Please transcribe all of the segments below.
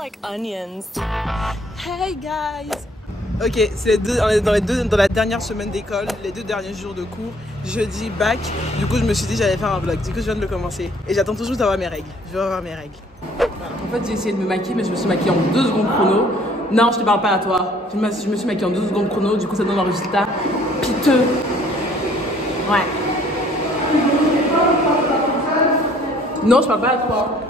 like onions. Hey guys. Ok, c'est on est dans la dernière semaine d'école, les 2 derniers jours de cours, jeudi, bac. Du coup, je me suis dit j'allais faire un vlog. Du coup, je viens de le commencer. Et j'attends toujours d'avoir mes règles. Je veux avoir mes règles. En fait, j'ai essayé de me maquiller, mais je me suis maquillée en 2 secondes chrono. Non, je te parle pas à toi. Je me suis maquillée en 2 secondes chrono, du coup, ça donne un résultat piteux. Ouais. Non, je parle pas à toi.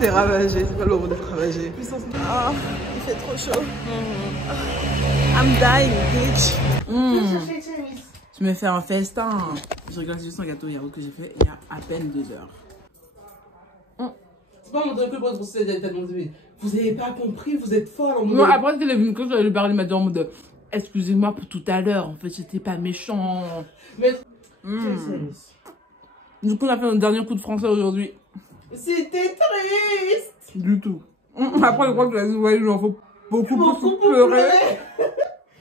T'es ravagée, c'est pas le moment d'être ravagée. Ah, il fait trop chaud. I'm dying, bitch. Je me fais un festin. Je regarde juste un gâteau Yahoo que j'ai fait il y a à peine 2 heures. C'est pas mon truc pour se tellement de vous avez pas compris, vous êtes folle. Non, après, quand j'allais lui parler, il m'a dit en mode excusez-moi pour tout à l'heure, en fait, j'étais pas méchant. Mais. Du coup, on a fait notre dernier coup de français aujourd'hui. C'était triste. Du tout. Après, je crois que la voyez, j'en faut beaucoup pour pleurer.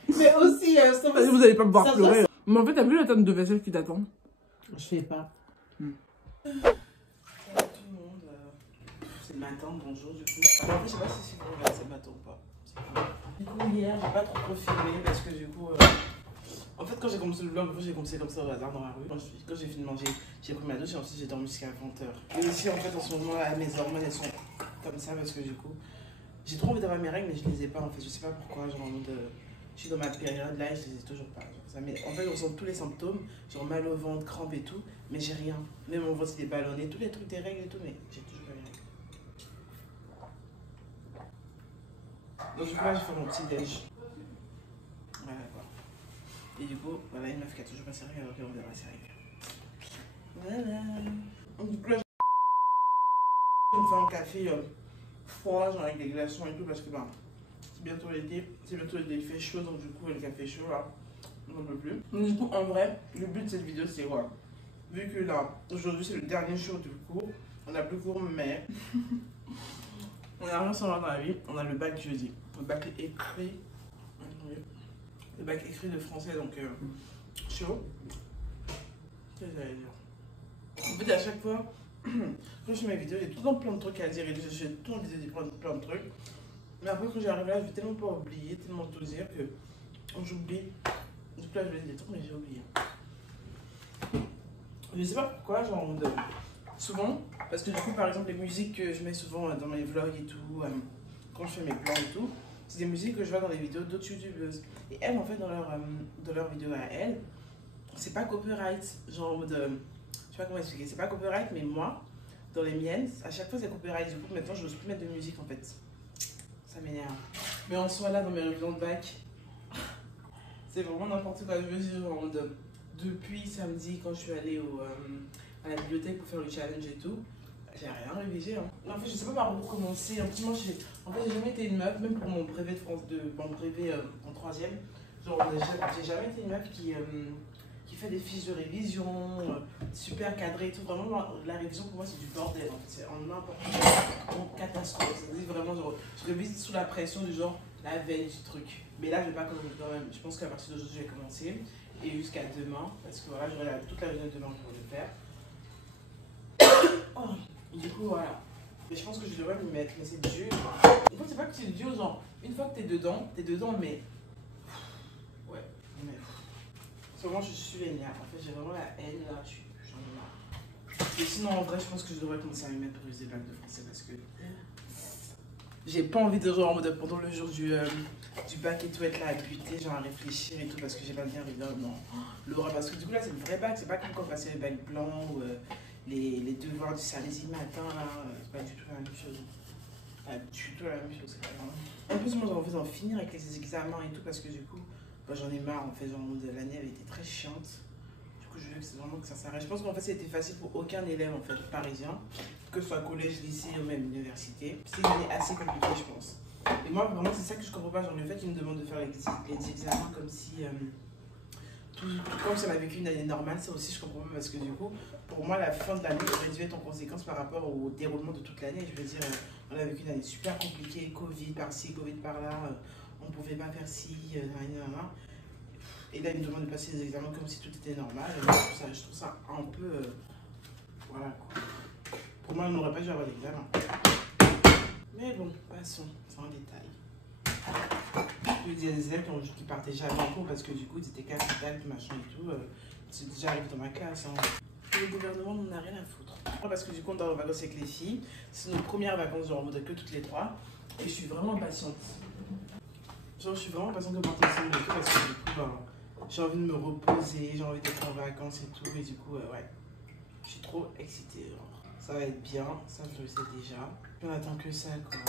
Mais aussi, vous allez pas me voir pleurer. Mais en fait, t'as vu la tonne de vaisselle qui t'attend? Je fais pas. Salut tout le monde. C'est le matin, bonjour du coup. En fait, je sais pas si c'est bon, c'est le matin ou pas. Du coup, hier, j'ai pas trop filmé parce que du coup. En fait, quand j'ai commencé le vlog, j'ai commencé comme ça au hasard dans la rue. Quand j'ai fini de manger, j'ai pris ma douche et ensuite j'ai dormi jusqu'à 20h. Et aussi, en fait, en ce moment là, mes hormones elles sont comme ça parce que du coup, j'ai trop envie d'avoir mes règles, mais je les ai pas en fait. Je sais pas pourquoi. Genre, je suis dans ma période là et je les ai toujours pas. Genre, ça, mais en fait, je ressens tous les symptômes, genre mal au ventre, crampes et tout, mais j'ai rien. Même mon ventre il est ballonné, tous les trucs des règles et tout, mais j'ai toujours pas les règles. Donc, du coup, là, je vais faire mon petit déj. Voilà quoi. Et du coup, voilà une meuf qui a toujours pas ses règles alors qu'elle verra ses règles. Voilà. Du coup là, je me fais un café froid, genre avec des glaçons et tout, parce que bah, c'est bientôt l'été, il fait chaud, donc du coup le café chaud là, on n'en peut plus. Donc, du coup, en vrai, le but de cette vidéo c'est quoi? Vu que là, aujourd'hui c'est le dernier jour du cours, on a plus cours mais on a rien sans dans la vie, on a le bac jeudi. Le bac écrit. Le bac écrit de français, donc chaud. Qu'est-ce que j'allais dire? En fait, à chaque fois, quand je fais mes vidéos, j'ai tout le temps plein de trucs à dire et j'ai tout envie de dire plein de trucs. Mais après, quand j'arrive là, je vais tellement pas oublier, tellement tout dire que j'oublie. Du coup, là, je vais dire des trucs, mais j'ai oublié. Je sais pas pourquoi, genre, souvent, parce que du coup, par exemple, les musiques que je mets souvent dans mes vlogs et tout, quand je fais mes plans et tout, c'est des musiques que je vois dans les vidéos d'autres youtubeuses. Et elles, en fait, dans leur vidéo à elles, c'est pas copyright. Genre en mode. Je sais pas comment expliquer. C'est pas copyright, mais moi, dans les miennes, à chaque fois c'est copyright. Du coup, maintenant, je n'ose plus mettre de musique en fait. Ça m'énerve. Mais en soi, là, dans mes révisions de bac, c'est vraiment n'importe quoi. Je veux dire, genre en mode. Depuis samedi, quand je suis allée à la bibliothèque pour faire le challenge et tout, j'ai rien révisé. Hein. En fait, je sais pas par où commencer. En fait, j'ai jamais été une meuf, même pour mon brevet de France, mon brevet en 3e. Genre, j'ai jamais été une meuf qui fait des fiches de révision, super cadrées et tout. Vraiment, la révision pour moi, c'est du bordel. En fait, c'est en n'importe quoi, en catastrophe. C'est vraiment genre, je révise sous la pression du genre la veille du truc. Mais là, je vais pas commencer quand même. Je pense qu'à partir d'aujourd'hui, je vais commencer. Et jusqu'à demain, parce que voilà, j'aurai toute la révision de demain pour le faire. Oh, du coup, voilà. Mais je pense que je devrais m'y mettre, mais c'est dur. En fait, c'est pas que c'est dur, genre, une fois que t'es dedans, mais. Ouais, mais. Souvent, je suis les nerfs. En fait, j'ai vraiment la haine là, j'en ai marre. Et sinon, en vrai, je pense que je devrais commencer à m'y mettre pour les bacs de français parce que. J'ai pas envie de genre en mode pendant le jour du bac et tout être là à buter, genre à réfléchir et tout parce que j'ai pas bien évidemment l'aura parce que du coup là c'est le vrai bac, c'est pas comme quand on passait les bacs blancs ou les devoirs du samedi matin là, c'est pas du tout la même chose. Pas du tout la même chose, c'est pas grave. En plus moi j'ai envie d'en finir avec les examens et tout parce que du coup bah, j'en ai marre en fait, genre l'année avait été très chiante. Du coup je veux que c'est vraiment que ça s'arrête. Je pense qu'en fait c'était facile pour aucun élève en fait parisien, que ce soit collège, lycée ou même université. C'est une année assez compliquée je pense. Et moi vraiment c'est ça que je comprends pas, genre le fait qu'ils me demandent de faire les examens comme si tout comme si on avait vécu une année normale, ça aussi je comprends pas parce que du coup pour moi la fin de l'année aurait dû être en conséquence par rapport au déroulement de toute l'année. Je veux dire on a vécu une année super compliquée, Covid par-ci, Covid par-là, on pouvait pas faire ci, et là ils me demandent de passer les examens comme si tout était normal. Et moi, je trouve ça un peu voilà quoi. Pour moi, on n'aurait pas dû avoir l'examen. Mais bon, passons, c'est un détail. Il y a des élèves qui partaient jamais en cours parce que du coup, c'était capital, machin et tout. C'est déjà arrivé dans ma classe. Hein. Le gouvernement n'en a rien à foutre. Parce que du coup, on est en vacances avec les filles. C'est nos premières vacances, genre, on que toutes les trois. Et je suis vraiment impatiente. Genre, je suis vraiment impatiente de partir ensemble et tout parce que du coup, ben, j'ai envie de me reposer, j'ai envie d'être en vacances et tout. Et du coup, ouais, je suis trop excitée. Genre. Ça va être bien, ça je le sais déjà. On attend que ça, quoi.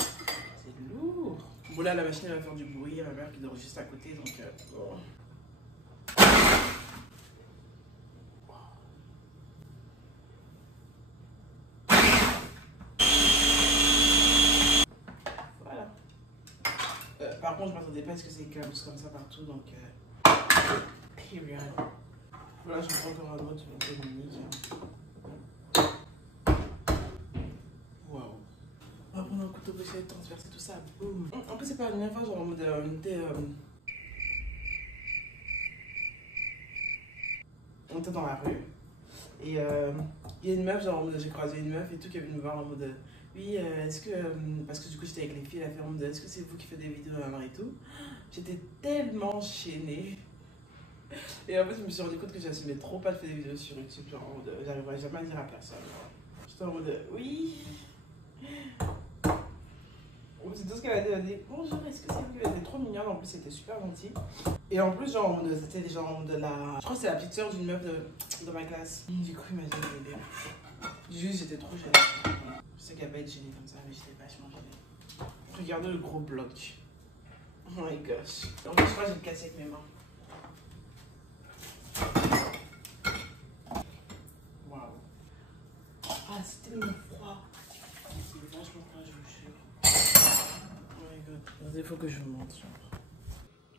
C'est lourd. Bon, là, la machine elle va faire du bruit. Il y a ma mère qui dort juste à côté, donc bon. Voilà. Par contre, je m'attendais pas à ce que ça éclabousse comme ça partout, donc period. Voilà, je prends encore un autre Dominique. Waouh. On va prendre un couteau pour essayer de transpercer tout ça. Boum. En plus, c'est pas la dernière fois, genre en mode. On était dans la rue. Et il y a une meuf, genre en mode. J'ai croisé une meuf et tout qui est venue me voir en mode. Oui, est-ce que. Parce que du coup, j'étais avec les filles, elle a fait en mode. Est-ce que c'est vous qui faites des vidéos de et tout? J'étais tellement gênée. Et en fait, je me suis rendu compte que j'assumais trop pas de faire des vidéos sur YouTube. Genre en mode. J'arriverais jamais à dire à personne. J'étais en mode. Oui. C'est tout ce qu'elle a dit. Elle a dit bonjour, est-ce que c'est vous? Elle était trop mignonne. En plus, c'était super gentil. Et en plus, genre, c'était genre de la. Je crois que c'est la petite soeur d'une meuf de ma classe. Du coup, il m'a dit bébé. Juste, j'étais trop gênée. Je sais qu'elle va être gênée comme ça, mais j'étais vachement gênée. Regardez le gros bloc. Oh my gosh. En plus, je crois que je vais le casser avec mes mains. Waouh. Ah, c'est tellement froid. C'est vachement froid, je vous jure. Oh my god. Il faut que je vous montre, genre.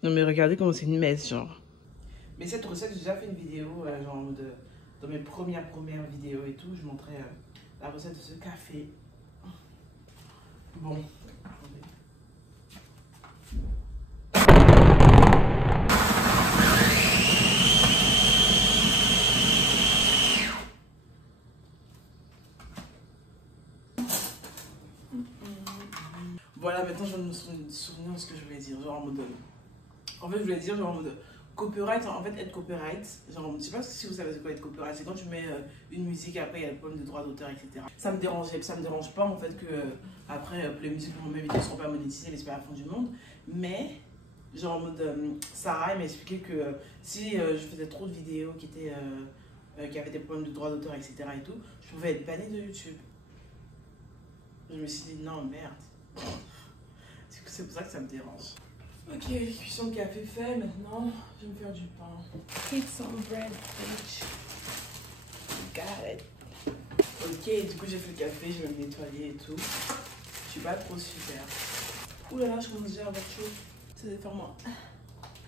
Non, mais regardez comment c'est une messe, genre. Mais cette recette, j'ai déjà fait une vidéo, genre, dans mes premières vidéos et tout. Je montrais la recette de ce café. Bon. Voilà, maintenant je vais me souvenir de ce que je voulais dire. Genre en mode. En fait, je voulais dire, genre en mode. Copyright, en fait, être copyright, genre, je sais pas si vous savez ce quoi être copyright, c'est quand tu mets une musique, après il y a le problème de droit d'auteur, etc. Ça me dérange pas en fait que, après, les musiques pour mes vidéos ne seront pas monétisées, mais c'est pas la fin du monde. Mais, genre en mode, Sarah m'a expliqué que si je faisais trop de vidéos qui avaient des problèmes de droit d'auteur, etc. et tout, je pouvais être bannie de YouTube. Je me suis dit, non, merde. C'est pour ça que ça me dérange. Ok, cuisson de café fait, maintenant je vais me faire du pain. Eat some bread, bitch. Got it. Ok, du coup j'ai fait le café, je vais me nettoyer et tout. Je suis pas trop super. Ouh là là, je commence déjà à avoir chaud. C'est déformant.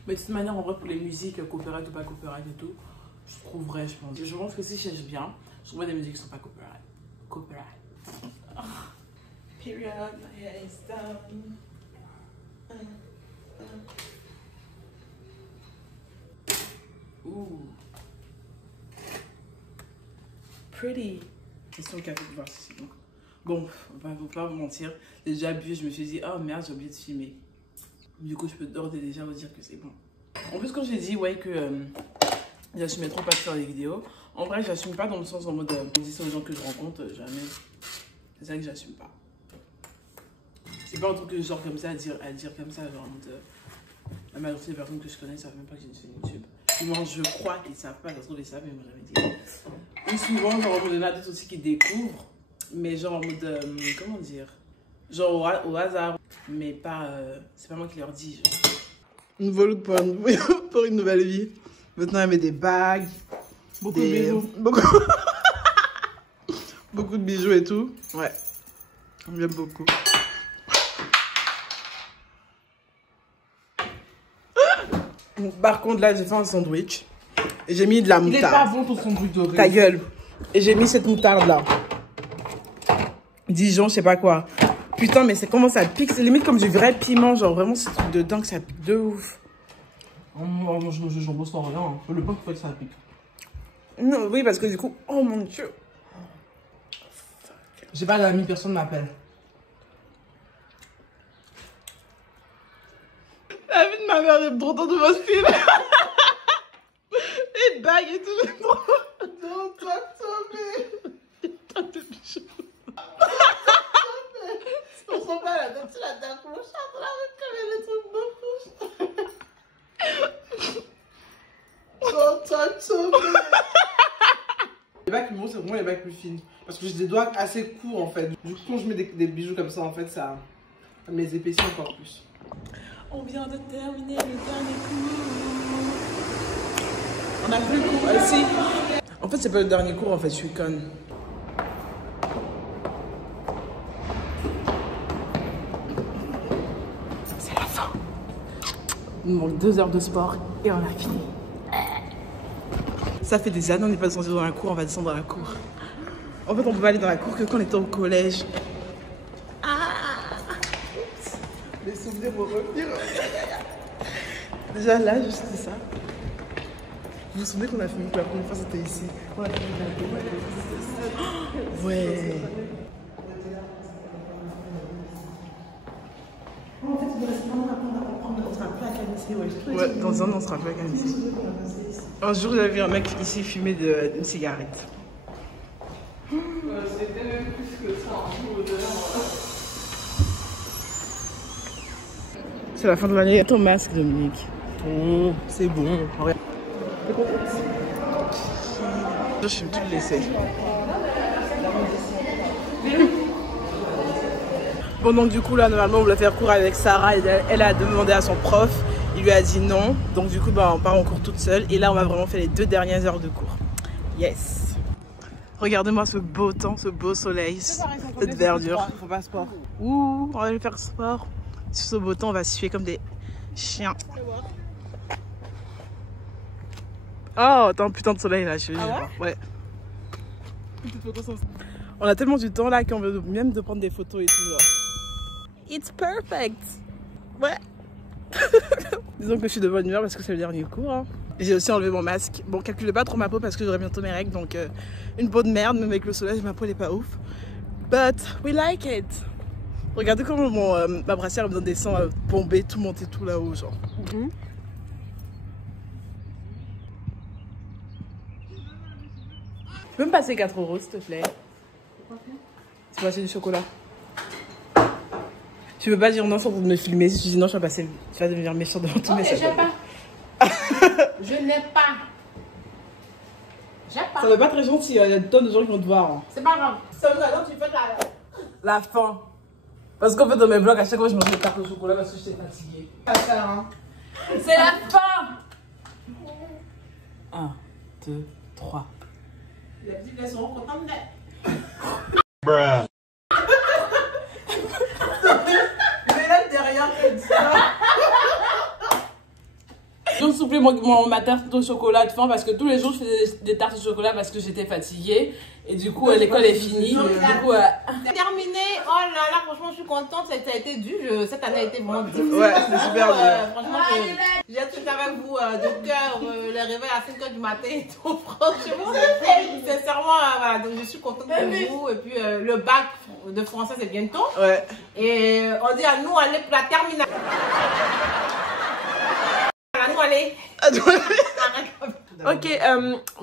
Mais de toute manière, en vrai, pour les musiques, copyright ou pas copyright et tout, je trouverais, je pense. Je pense que si je cherche bien, je trouverais des musiques qui sont pas copyright. Copyright. Oh. Period, my hair is done. Ouh. Pretty. Question de café pour voir si c'est bon. Bon, on va pas vous mentir. Déjà bu, je me suis dit, oh merde, j'ai oublié de filmer. Du coup, je peux d'ores et déjà vous dire que c'est bon. En plus, quand j'ai dit, ouais, que j'assumais trop pas de faire des vidéos, en vrai, j'assume pas dans le sens en mode, on dit ça aux gens que je rencontre, jamais. C'est ça que j'assume pas. C'est pas un truc que genre comme ça, à dire comme ça, genre en mode. La majorité des personnes que je connais ne savent même pas que j'ai une chaîne YouTube. Moi, je crois qu'ils ne savent pas, ça se trouve, ils savent, mais moi, j'avais dit. Et souvent, genre, en mode, il y en a d'autres aussi qui découvrent, mais genre en mode, comment dire, genre au hasard, mais pas, c'est pas moi qui leur dis, genre. Nouveau look pour une nouvelle vie. Maintenant, elle met des bagues. Beaucoup de bijoux. Beaucoup de bijoux et tout. Ouais, j'aime beaucoup. Par contre, là, j'ai fait un sandwich. Et j'ai mis de la moutarde. Il est pas bon ton sandwich doré. Ta gueule. Et j'ai mis cette moutarde-là. Dijon, je sais pas quoi. Putain, mais c'est comment ça pique. C'est limite comme du vrai piment. Genre, vraiment, ce truc de dingue, ça pique de ouf. Moi, j'en bosse pas rien. Le pain qui fait que ça pique. Non, oui, parce que du coup, oh mon dieu. Fuck. J'ai pas d'amis, personne m'appelle. La vie de ma mère est trop de mon style. Les bagues et tout. Non, toi, tomber. Toi, t'es bichou. On s'en va là, tu la t'approches, on la reconnaît les trucs de couche. Oh, toi, tomber. Les bagues plus gros, c'est vraiment les bagues plus fines. Parce que j'ai des doigts assez courts en fait. Du coup, quand je mets des bijoux comme ça, en fait, ça me les épaissit encore plus. On vient de terminer le dernier cours. On a plus le cours. Si. En fait, c'est pas le dernier cours, en fait, je suis conne. C'est la fin. Il nous manque 2 heures de sport et on a fini. Ça fait des années, on n'est pas descendu dans la cour, on va descendre dans la cour. En fait, on peut pas aller dans la cour que quand on était au collège. Ah! Les souvenirs vont revenir. Déjà là, juste ça. Vous vous souvenez qu'on a filmé que la première fois c'était ici? Ouais. Ouais. En fait, il reste vraiment apprendre. On sera plus à Cannes ouais. Ouais, dans un an, on sera plus à Cannes. Un jour, j'avais vu un mec ici fumer une cigarette. C'était même plus que ça en c'est la fin de l'année. Ton masque, Dominique. Oh, c'est bon. Regarde. Je suis tout laissé. Bon, donc du coup, là, normalement, on voulait faire cours avec Sarah. Elle a demandé à son prof. Il lui a dit non. Donc du coup, bah, on part en cours toute seule. Et là, on va vraiment faire les 2 dernières heures de cours. Yes. Regardez-moi ce beau temps, ce beau soleil, cette verdure. Il faut pas sport. Ouh, on va aller faire sport. Sur ce beau temps, on va suer comme des chiens. Oh, t'as un putain de soleil là, je ouais. On a tellement du temps là qu'on veut même de prendre des photos et tout. Là. It's perfect. Ouais. Disons que je suis de bonne humeur parce que c'est le dernier cours. Hein. J'ai aussi enlevé mon masque. Bon, calculez pas trop ma peau parce que j'aurai bientôt mes règles. Donc, une peau de merde, même avec le soleil, ma peau n'est pas ouf. But we like it. Regardez comment ma brassière me donne des sangs bombés, tout monter tout là-haut, genre. Tu peux me passer 4 € s'il te plaît? Tu vas passer du chocolat. Tu veux pas dire non sans me filmer. Si tu dis non, je vais passer. Tu vas devenir méchant devant tous mes Je n'ai pas. Je n'ai pas. J'ai pas. Ça va pas très gentil, il y a des tonnes de gens qui vont te voir. Hein. C'est pas grave. Ça va, alors tu fais la fin. Parce qu'en fait, dans mes vlogs, à chaque fois, je mange des tartes au chocolat parce que j'étais fatiguée. Hein. C'est la fin. 1, 2, 3. Les petits gars seront contents de Mais là, derrière, c'est ça. Donc, s'il vous plaît, ma tarte au chocolat de fin parce que tous les jours, je faisais des tartes au chocolat parce que j'étais fatiguée. Et du coup, l'école est finie. Du coup, c'est terminé. Oh là là, franchement, je suis contente. Ça a été dur. Cette année a été vraiment difficile. Ouais, c'est super dur. Franchement, j'ai hâte de faire avec vous de cœur, les réveils à 5 h du matin et tout. Franchement, sincèrement, voilà. Donc, je suis contente pour vous. Et puis, le bac de français, c'est bientôt. Ouais. Et on dit à nous, aller pour la terminale. À nous, aller. Ok,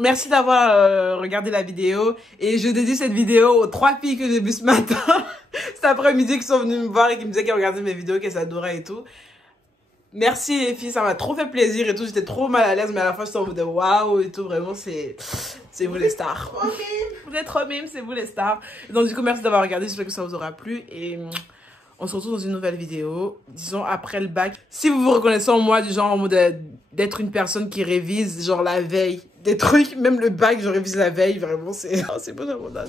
merci d'avoir regardé la vidéo et je dédie cette vidéo aux 3 filles que j'ai vues ce matin, cet après-midi qui sont venues me voir et qui me disaient qu'elles regardaient mes vidéos, qu'elles adoraient et tout. Merci les filles, ça m'a trop fait plaisir et tout, j'étais trop mal à l'aise mais à la fois j'étais en mode waouh et tout, vraiment c'est vous les stars. Ok, vous êtes trop mimes, c'est vous les stars. Et donc du coup merci d'avoir regardé, j'espère que ça vous aura plu et... on se retrouve dans une nouvelle vidéo, disons après le bac. Si vous vous reconnaissez en moi, du genre en mode d'être une personne qui révise, genre la veille, des trucs, même le bac, je révise la veille, vraiment, c'est bon abondant.